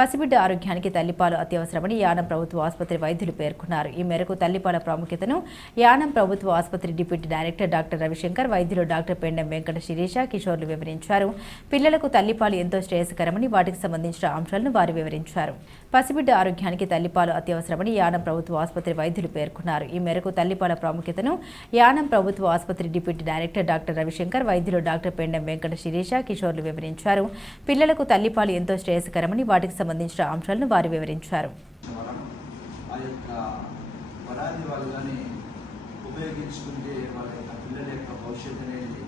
పసిబిడ్డ ఆరోగ్యానికి తల్లిపాలు అత్యవసరమని యానం ప్రభుత్వ ఆసుపత్రి వైద్యులు పేర్కొన్నారు. ఈ మేరకు తల్లిపాల ప్రాముఖ్యతను యానం ప్రభుత్వ ఆసుపత్రి డిప్యూటీ డైరెక్టర్ డాక్టర్ రవిశంకర్ వైద్యులు డాక్టర్ పెండెం వెంకట శిరీష కిషోర్లు వివరించారు. పిల్లలకు తల్లిపాలు ఎంతో శ్రేయస్కరమని వాటికి సంబంధించిన అంశాలను వారు వివరించారు. పసిబిడ్డ ఆరోగ్యానికి తల్లిపాలు అత్యవసరమని యానం ప్రభుత్వ ఆసుపత్రి వైద్యులు పేర్కొన్నారు. ఈ మేరకు తల్లిపాల ప్రాముఖ్యతను యానం ప్రభుత్వ ఆసుపత్రి డిప్యూటీ డైరెక్టర్ డాక్టర్ రవిశంకర్ వైద్యులు డాక్టర్ పెండెం వెంకట శిరీష కిషోర్లు వివరించారు. పిల్లలకు తల్లిపాలు ఎంతో శ్రేయస్కరమని వాటికి సంబంధించిన అంశాలను వారు వివరించారు. యొక్క ఉపయోగించుకుంటే వాళ్ళ యొక్క పిల్లల యొక్క భవిష్యత్తు అనేది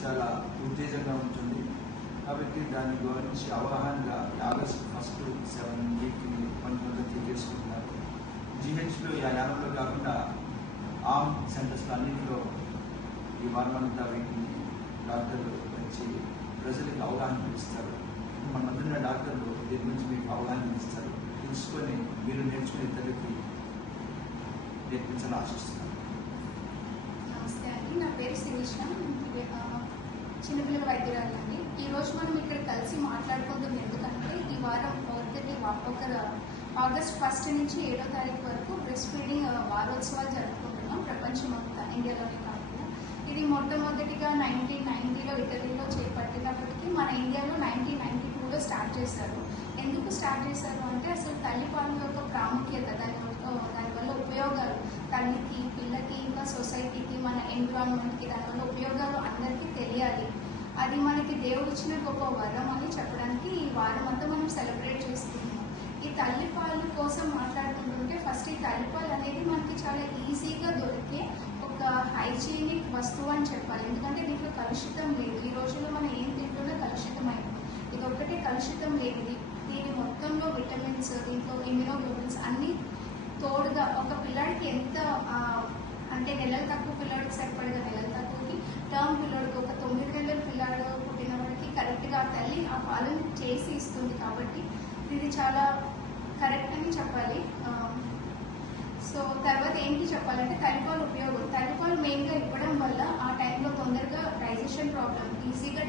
చాలా ఉత్తేజంగా ఉంటుంది. కాబట్టి దాని గురించి అవగాహనగా ఆగస్ట్ ఫస్ట్ సెవెన్ వీక్ని పంతొమ్మిది చేసుకుంటున్నారు. జిహెచ్లో ఈ యానంలో కాకుండా ఆమ్ సెంటర్స్లో అన్నింటిలో ఈ వారమంతా వీటిని డాక్టర్లు వచ్చి ప్రజలకు అవగాహన ఇస్తారు మన మధ్య డాక్టర్లు దీని గురించి మీకు అవగాహన ఇస్తారు తెలుసుకొని మీరు నేర్చుకునే ఇతరులకి నేర్పించాలని ఆశిస్తున్నాను. నమస్తే అండి. నా పేరు శిరీష. చిన్నపిల్లల వైద్యురాలు అండి. ఈరోజు మనం ఇక్కడ కలిసి మాట్లాడుకుంటాం ఎందుకంటే ఈ వారం మొదటి ఒక ఆగస్ట్ ఫస్ట్ నుంచి ఏడో తారీఖు వరకు బ్రెస్ట్ ఫీడింగ్ వారోత్సవాలు జరుపుకుంటున్నాం ప్రపంచం అంతా ఇండియాలోనే కాకుండా. ఇది మొట్టమొదటిగా నైన్టీన్ నైన్టీలో ఇటలీలో చేపట్టినప్పటికీ మన ఇండియాలో నైన్టీన్ నైన్టీ టూలో స్టార్ట్ చేశారు. ఎందుకు స్టార్ట్ చేశారు అంటే అసలు తల్లిపాలు యొక్క ప్రాముఖ్యత దాని దానివల్ల ఉపయోగాలు తల్లికి పిల్లకి ఇంకా సొసైటీకి మన ఎన్విరాన్మెంట్కి దానివల్ల ఉపయోగాలు అందరికీ తెలియాలి. అది మనకి దేవుడు ఇచ్చిన గొప్ప వరం అని చెప్పడానికి ఈ వారం అంతా మనం సెలబ్రేట్ చేసుకుంటున్నాం. ఈ తల్లిపాలు కోసం మాట్లాడుకుంటుంటే ఫస్ట్ ఈ తల్లిపాలు అనేది మనకి చాలా ఈజీగా దొరికే ఒక హైజీనిక్ వస్తువు అని చెప్పాలి. ఎందుకంటే దీంట్లో కలుషితం లేదు. ఈ రోజుల్లో మనం ఏం తింటున్నా కలుషితం అయిపోతుంది ఒక్కటే కలుషితం లేనిది. దీని మొత్తంలో విటమిన్స్ దీంట్లో ఇమ్యూనోగ్లోబిన్స్ అన్నీ తోడుగా ఒక పిల్లాడికి ఎంత అంటే నెలలు తక్కువ పిల్లాడికి సరిపడగా నెలలు తక్కువకి టర్మ్ పిల్లాడికి ఒక తొమ్మిది నెలల పిల్లాడు పుట్టిన వాడికి కరెక్ట్గా తల్లి ఆ పాలను చేసి ఇస్తుంది కాబట్టి ఇది చాలా కరెక్ట్ అని చెప్పాలి. సో తర్వాత ఏంటి చెప్పాలంటే తల్లిపాలు ఉపయోగం. తల్లిపాలు మెయిన్గా ఇవ్వడం వల్ల ఆ టైంలో తొందరగా డైజెషన్ ప్రాబ్లం ఈజీగా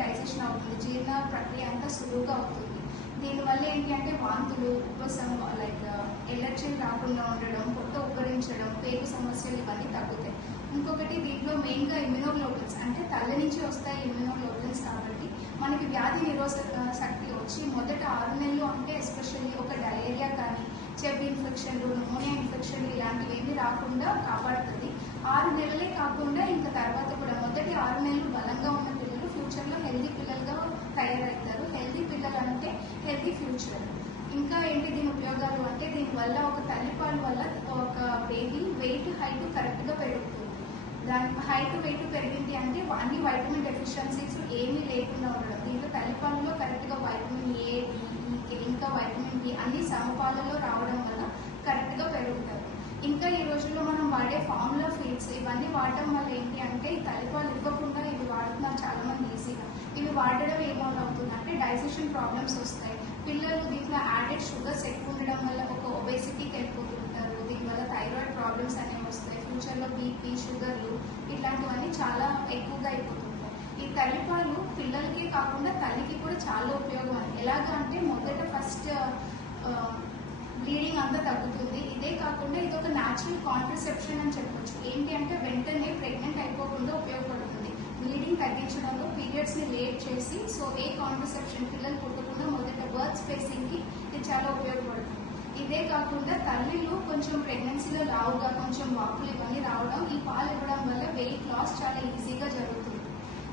అవుతుంది. జీర్ణ ప్రక్రియ అంతా సులువుగా అవుతుంది. దీనివల్ల ఏంటి అంటే వాంతులు ఉపశం లైక్ ఎలర్జీ రాకుండా ఉండడం పొట్ట ఉబ్బరించడం పేగు సమస్యలు ఇవన్నీ తగ్గుతాయి. ఇంకొకటి దీంట్లో మెయిన్గా ఇమ్యూనోగ్లోబిన్స్ అంటే తల్లి నుంచి వస్తాయి ఇమ్యూనోగ్లోబిన్స్ కాబట్టి మనకి వ్యాధి నిరోధక శక్తి వచ్చి మొదట ఆరు నెలలు అంటే ఎస్పెషల్లీ ఒక డయేరియా కానీ చెవి ఇన్ఫెక్షన్లు నమోనియా ఇన్ఫెక్షన్లు ఇలాంటివి ఏమీ రాకుండా కాపాడుతుంది. ఆరు నెలలే కాకుండా ఇంకా తర్వాత కూడా మొదటి ఆరు నెలలు బలంగా ఉన్న ఫ్యూచర్లో హెల్దీ పిల్లలుగా తయారవుతారు. హెల్దీ పిల్లలు అంటే హెల్దీ ఫ్యూచర్. ఇంకా ఏంటి దీని ఉపయోగాలు అంటే దీనివల్ల ఒక తల్లిపాల వల్ల ఒక బేబీ వెయిట్ హైట్ కరెక్ట్గా పెరుగుతుంది. దాని హైట్ వెయిట్ పెరిగింది అంటే అన్ని వైటమిన్ డెఫిషియన్సీస్ ఏమీ లేకుండా ఉండడం. దీంట్లో తల్లిపాలలో కరెక్ట్గా వైటమిన్ ఏ ఇంకా వైటమిన్ బి అన్ని సమపాలలో రావడం వల్ల కరెక్ట్గా పెరుగుతారు ఇంకా ఈ రోజుల్లో మనం వాడే ఫార్ములా ఫీడ్స్ ఇవన్నీ వాడటం వల్ల ఏంటి అంటే తలిపాలు ఇవ్వకుండా ఇవి వాడుతున్నారు చాలా మంది ఈజీగా. ఇవి వాడడం ఏమవుతుంది అవుతుందంటే డైజెషన్ ప్రాబ్లమ్స్ వస్తాయి. పిల్లలు దీంట్లో యాడెడ్ షుగర్స్ ఎక్కువ ఉండడం వల్ల ఒక ఒబేసిటీకి వెళ్ళిపోతుంటారు దీనివల్ల థైరాయిడ్ ప్రాబ్లమ్స్ అనేవి వస్తాయి. ఫ్యూచర్లో బీపీ షుగర్లు ఇట్లాంటివన్నీ చాలా ఎక్కువగా అయిపోతుంటాయి. ఈ తల్లిపాలు పిల్లలకే కాకుండా తల్లికి కూడా చాలా ఉపయోగం. ఎలాగ అంటే మొదట ఫస్ట్ బ్లీడింగ్ అంతా తగ్గుతుంది. కాకుండా ఇది ఒక న్యాచురల్ కాంట్రసెప్షన్ అని చెప్పొచ్చు. ఏంటి అంటే వెంటనే ప్రెగ్నెంట్ అయిపోకుండా ఉపయోగపడుతుంది. బ్లీడింగ్ తగ్గించడంలో పీరియడ్స్ని లేట్ చేసి సో ఏ కాంట్రసెప్షన్ పిల్లలు పుట్టకుండా మొదట బర్త్ స్పేసింగ్కి ఇది చాలా ఉపయోగపడుతుంది. ఇదే కాకుండా తల్లిలు కొంచెం ప్రెగ్నెన్సీలో లావుగా కొంచెం వాపులు ఇవన్నీ రావడం ఈ పాలు ఇవ్వడం వల్ల వెయిట్ లాస్ చాలా ఈజీగా జరుగుతుంది.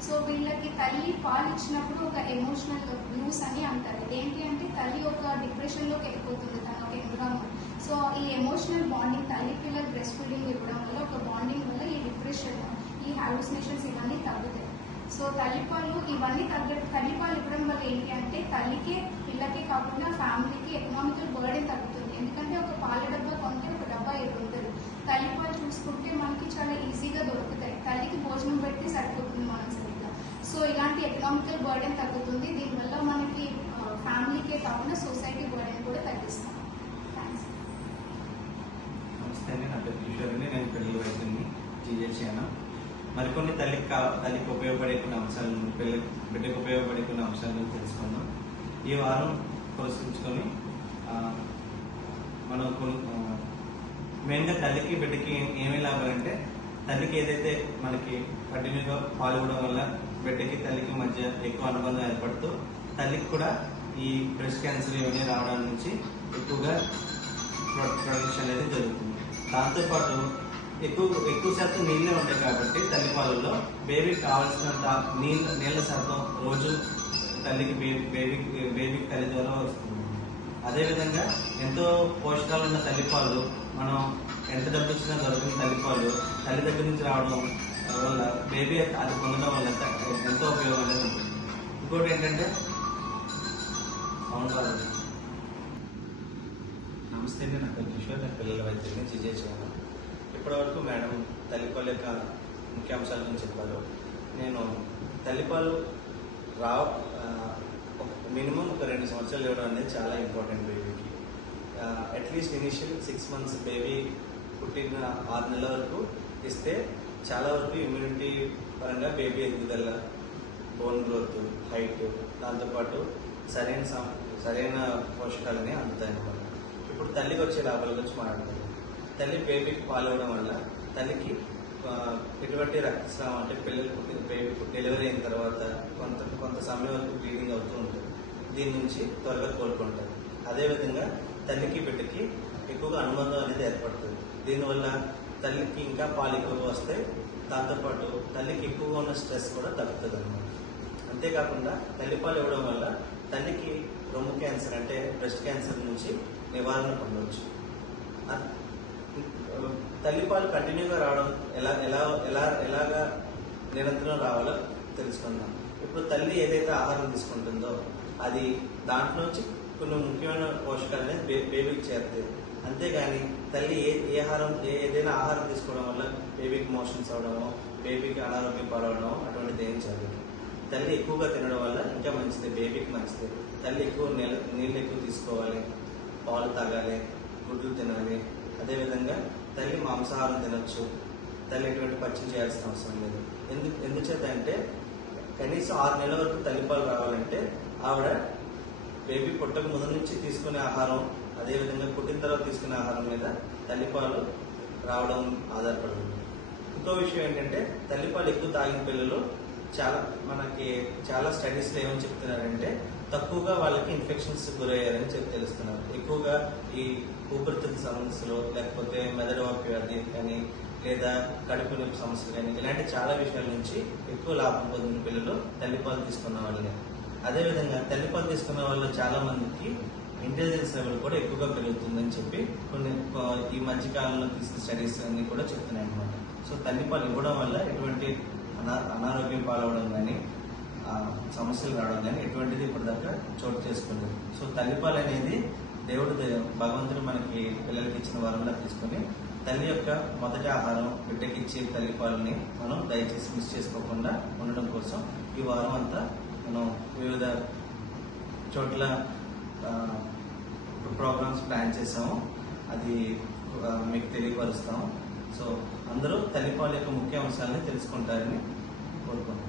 సో వీళ్ళకి తల్లి పాలు ఇచ్చినప్పుడు ఒక ఎమోషనల్ బ్లూస్ అని అంటారు. ఏంటి అంటే తల్లి ఒక డిప్రెషన్లోకి వెళ్ళిపోతుంది తన ఒక ఎన్విరాన్మెంట్ సో ఈ ఎమోషనల్ బాండింగ్ తల్లి పిల్లలు బ్రెస్ట్ ఫీడింగ్ ఇవ్వడం వల్ల ఒక బాండింగ్ వల్ల ఈ డిప్రెషన్ ఈ హాలుసినేషన్స్ ఇవన్నీ తగ్గుతాయి. సో తల్లిపాలు ఇవన్నీ తగ్గ తల్లిపాలు ఇవ్వడం వల్ల ఏంటి అంటే తల్లికి పిల్లకి కాకుండా ఫ్యామిలీకి ఎకనామికల్ బర్డెన్ తగ్గుతుంది. ఎందుకంటే ఒక పాల డబ్బా కొంటే ఒక డబ్బా ఏడు ఉంటుంది తల్లిపాలు చూసుకుంటే మనకి చాలా ఈజీగా దొరుకుతాయి. తల్లికి భోజనం పెడితే సరిపోతుంది మనం సరిగ్గా. సో ఇలాంటి ఎకనామికల్ బర్డెన్ తగ్గుతుంది. దీనివల్ల మనకి ఫ్యామిలీకే కాకుండా సొసైటీ బర్డెన్ కూడా తగ్గిస్తాం నమస్తే నా పేరు కిషోర్ నేను పిల్లల వయసుని చేశాను మరికొన్ని తల్లికి తల్లికి ఉపయోగపడే కొన్ని అంశాలను పిల్ల బిడ్డకు ఉపయోగపడే కొన్ని అంశాలను తెలుసుకుందాం. ఈ వారం ప్రోత్సహించుకొని మనం కొన్ని మెయిన్గా తల్లికి బిడ్డకి ఏం- ఏమేమి లాభాలంటే తల్లికి ఏదైతే మనకి కంటిన్యూగా పాల్గొనడం వల్ల బిడ్డకి తల్లికి మధ్య ఎక్కువ అనుబంధం ఏర్పడుతూ తల్లికి కూడా ఈ బ్రెస్ట్ క్యాన్సర్ ఇవన్నీ రావడం నుంచి ఎక్కువగా ప్రొడక్షన్ అనేది జరుగుతుంది. దాంతోపాటు ఎక్కువ ఎక్కువ శాతం నీళ్ళే ఉంటాయి కాబట్టి తల్లి పాలలో బేబీకి కావాల్సినంత నీళ్ళ నీళ్ళ శాతం రోజు తల్లికి బేబీ బేబీకి బేబీకి తల్లి ద్వారా వస్తుంది. అదేవిధంగా ఎంతో పోషకాలు ఉన్న తల్లిపాలు మనం ఎంత డబ్బు ఇచ్చినా దొరికిన తల్లిపాలు తల్లి దగ్గర నుంచి రావడం వల్ల బేబీ అది పొందడం వల్ల ఎంత- ఎంతో ఉపయోగం అనేది ఉంటుంది. ఇంకోటి ఏంటంటే అవును కాదు నమస్తే అండి నా పేరు కిషోర్ నా పిల్లల వైద్యం జిజేసాను ఇప్పటివరకు మేడం తల్లిపాలు యొక్క ముఖ్యాంశాల గురించి చెప్పారు. నేను తల్లిపాలు రా మినిమం ఒక రెండు సంవత్సరాలు ఇవ్వడం అనేది చాలా ఇంపార్టెంట్ బేబీకి. At least initial six months baby పుట్టిన ఆరు నెలల వరకు ఇస్తే చాలా వరకు ఇమ్యూనిటీ పరంగా బేబీ ఎదుగుదల బోన్ గ్రోత్ హైట్ దాంతోపాటు సరైన సరైన పోషకాలని అందుతాయి అన్నమాట. ఇప్పుడు తల్లికి వచ్చే లాభాల గురించి మాట్లాడతాం తల్లి బేబీకి పాలు వల్ల తల్లికి ఎటువంటి రక్తస్రావం అంటే పిల్లలు పుట్టిన బేబీ డెలివరీ అయిన తర్వాత కొంత కొంత సమయం వరకు బ్లీడింగ్ అవుతూ ఉంటుంది. దీని నుంచి త్వరగా కోలుకుంటారు. అదేవిధంగా తల్లికి బిడ్డకి ఎక్కువగా అనుబంధం అనేది ఏర్పడుతుంది. దీనివల్ల తల్లికి ఇంకా పాలు ఎక్కువగా వస్తే దాంతోపాటు తల్లికి ఎక్కువగా ఉన్న స్ట్రెస్ కూడా తగ్గుతుంది అనమాట అంతేకాకుండా తల్లిపాలు ఇవ్వడం వల్ల తల్లికి రొమ్ము క్యాన్సర్ అంటే బ్రెస్ట్ క్యాన్సర్ నుంచి నివారణ పొందవచ్చు తల్లిపాలు కంటిన్యూగా రావడం ఎలా ఎలా ఎలా ఎలాగా నిరంతరం రావాలో తెలుసుకుందాం. ఇప్పుడు తల్లి ఏదైతే ఆహారం తీసుకుంటుందో అది దాంట్లో నుంచి కొన్ని ముఖ్యమైన పోషకాలు అనేది బే- బేబీకి చేరుతాయి. అంతేగాని తల్లి ఏ ఏ ఆహారం ఏ ఏదైనా ఆహారం తీసుకోవడం వల్ల బేబీకి మోషన్స్ అవడమో బేబీకి అనారోగ్యం పాలవడమో అటువంటిది ఏం జరగదు. తల్లి ఎక్కువగా తినడం వల్ల ఇంకా మంచిది బేబీకి మంచిది. తల్లి ఎక్కువ నీళ్ళ నీళ్ళు ఎక్కువ తీసుకోవాలి. పాలు తాగాలి గుడ్లు తినాలి. అదేవిధంగా తల్లి మాంసాహారం తినొచ్చు. తల్లి ఎటువంటి పచ్చిని చేయాల్సిన అవసరం లేదు. ఎందుకు ఎందుచేత అంటే కనీసం ఆరు నెలల వరకు తల్లిపాలు రావాలంటే ఆవిడ బేబీ పుట్టక ముందు నుంచి తీసుకునే ఆహారం అదేవిధంగా పుట్టిన తర్వాత తీసుకునే ఆహారం మీద తల్లిపాలు రావడం ఆధారపడి ఇంకో విషయం ఏంటంటే తల్లిపాలు ఎక్కువ తాగిన పిల్లలు చాలా మనకి చాలా స్టడీస్లో ఏమని చెప్తున్నారంటే తక్కువగా వాళ్ళకి ఇన్ఫెక్షన్స్ గురయ్యారని చెప్పి తెలుస్తున్నారు. ఎక్కువగా ఈ ఊపిరితిత్తు సమస్యలు లేకపోతే మెదడు వాపు వ్యాధి కానీ లేదా కడుపు నొప్పి సమస్యలు కానీ ఇలాంటి చాలా విషయాల నుంచి ఎక్కువ లాభం పొందిన పిల్లలు తల్లిపాలు తీసుకున్న వాళ్ళే అదేవిధంగా తల్లిపాలు తీసుకున్న వాళ్ళు చాలా మందికి ఇంటెలిజెన్స్ లెవెల్ కూడా ఎక్కువగా పెరుగుతుందని చెప్పి కొన్ని ఈ మధ్య కాలంలో తీసిన స్టడీస్ అన్ని కూడా చెప్తున్నాయి అనమాట సో తల్లిపాలు ఇవ్వడం వల్ల ఎటువంటి అనా అనారోగ్యం పాలవడం కానీ సమస్యలు రావడం కానీ ఎటువంటిది ఇప్పటిదాకా చోటు చేసుకోలేదు. సో తల్లిపాలు అనేది దేవుడు భగవంతుడు మనకి పిల్లలకి ఇచ్చిన వరంలా తీసుకొని తల్లి యొక్క మొదటి ఆహారం బిడ్డకి ఇచ్చే తల్లిపాలని మనం దయచేసి మిస్ చేసుకోకుండా ఉండడం కోసం ఈ వారం అంతా మనం వివిధ చోట్ల ప్రోగ్రామ్స్ ప్లాన్ చేసాము. అది మీకు తెలియపరుస్తాము. సో అందరూ తల్లిపాల యొక్క ముఖ్య అంశాలని తెలుసుకుంటారని కోరుకుంటున్నాను